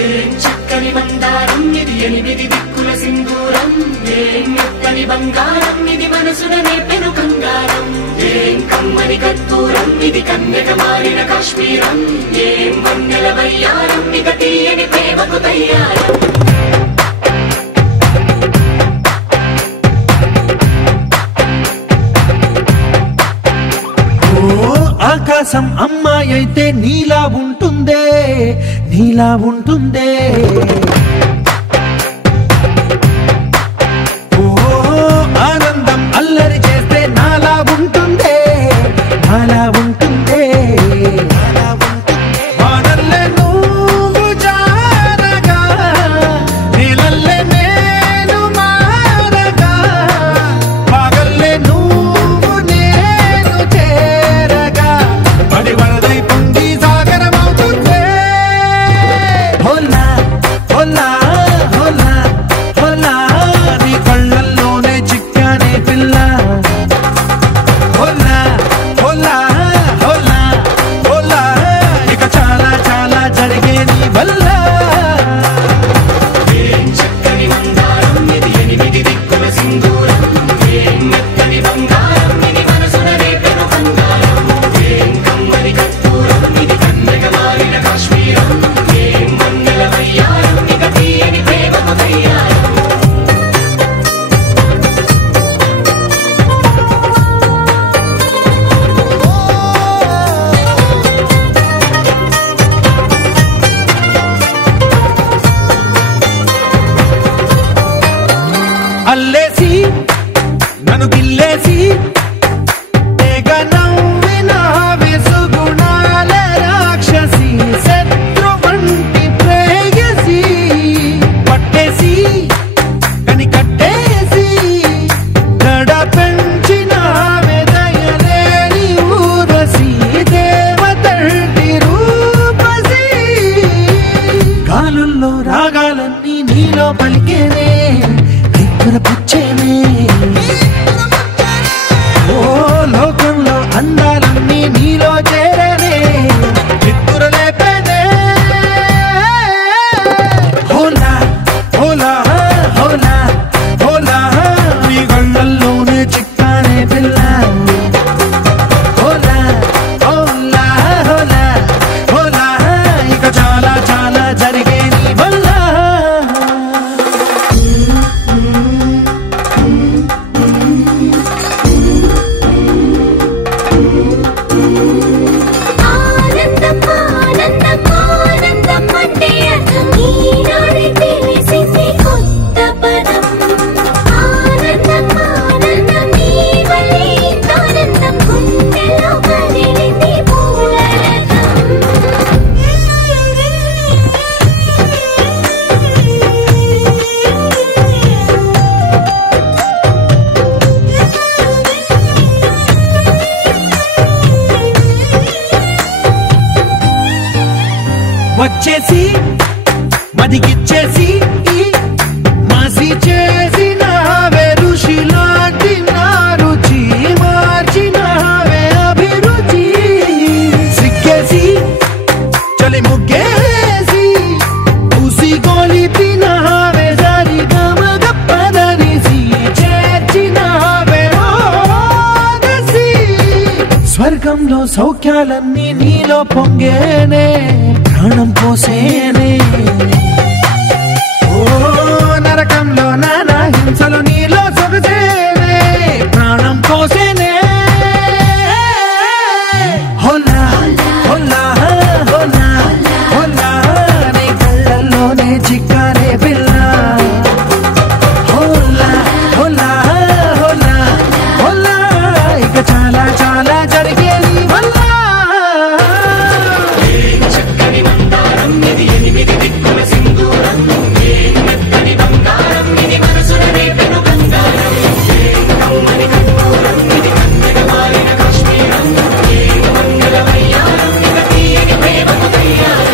ఏం చక్కని మందారం ఇది ఎనిమిది దిక్కుల సింధూరం ఏం మెత్తని బంగారం ఇది మనసున నేర్పెను కంగారం ఏం కమ్మని కర్పూరం ఇది కన్యక మారిన కాశ్మీరం ఏం వన్నెల వయ్యారం ఇక తీయని ప్రేమకు తయ్యారం ఆకాశం అమ్మాయి అయితే నీలా ఉంటుందే నీలా ఉంటుందే ఓ ఆనందం అల్లరి చేస్తే నాలా ఉంటుందే నాలా ఉంటుందే వానల్లే నువ్వు జారగా నీలల్లే నేను మారగా పగల్లే నువ్వు నేను చేరగా పడి వరదై పొంగి సాగరమవుతుందే హోలా హోలా హోలా హోలా నీ కళ్ళల్లోనే చిక్కానే పిల్ల హోలా హోలా హోలా హోలా ఇక చాలా చాలా జరిగే నీ వల్ల ఏం చక్కని మందారం ఇది ఎనిమిది దిక్కుల సింధూరం ఏం మెత్తని బంగారం ఇది మనసున రేపెను కంగారం ఏం కమ్మని కర్పూరం ఇది కన్యక మారిన కాశ్మీరం ఏం వన్నెల వయ్యారం ఇక తీయని ప్రేమకు తయ్యారం అల్లేసి నన్ను గిల్లేసి తెగ నవ్విన వెసుగుణాల రాక్షసి శత్రు వంటి ప్రేయసి పట్టేసి కని కట్టేసి గడ పెంచిన వెదయలేని ఊరసి దేవతంటి రూపసి గాలుల్లో రాగాలన్నీ నీలో పలికేనే పుచ్చేనే ఓ లోకంలో అందాలన్నీ నీలో చేరనే నిద్దురలేపేనే హోలా హోలా హోలా హోలా నీ కళ్ళల్లోనే చిక్కానే పిల్ల హోలా హోలా హోలా హోలా ఇక చాలా చాలా జరిగే నీ వల్ల ఆనందం ఆనందం ఆనందం అంటే అర్థం ఈనాడే తెలిసింది కొత్త పదం ఆనందం ఆనందం నీ వల్లే ఇంత ఆనందం గుండెలో కదిలింది పూలరథం వచ్చేసి మదిగిచ్చేసి మాసి చేసినావే ఋషిలాంటి నా రుచి మార్చినావే అభిరుచి సిగ్గేసి చలి ముగ్గేసి ఉసి గోలిపినావే సరి గమగప్పదనిసి చేర్చినావే ఓదసి స్వర్గంలో సౌఖ్యాలన్నీ నీలో పొంగేనే ప్రాణం పోసేనే ఓ నరకంలో నానా హింసలు నీలో సొగసేనే ప్రాణం పోసేనే హోలా హోలా హోలా హోలా నీ కళ్ళల్లోనే చిక్కానే పిల్ల హోలా హోలా హోలా హోలా ఇక చాలా చాలా జరిగే నీ వల్ల చక్కని మందారం ఇది ఎనిమిది దిక్కుల సింధూరం ఏం మెత్తని బంగారం ఇది మనసున రేపెను కంగారం ఏం కమ్మని కర్పూరం ఇది కన్యక మారిన కాశ్మీరం ఏం వన్నెల వయ్యారం ఇక తీయని ప్రేమకు తయ్యారం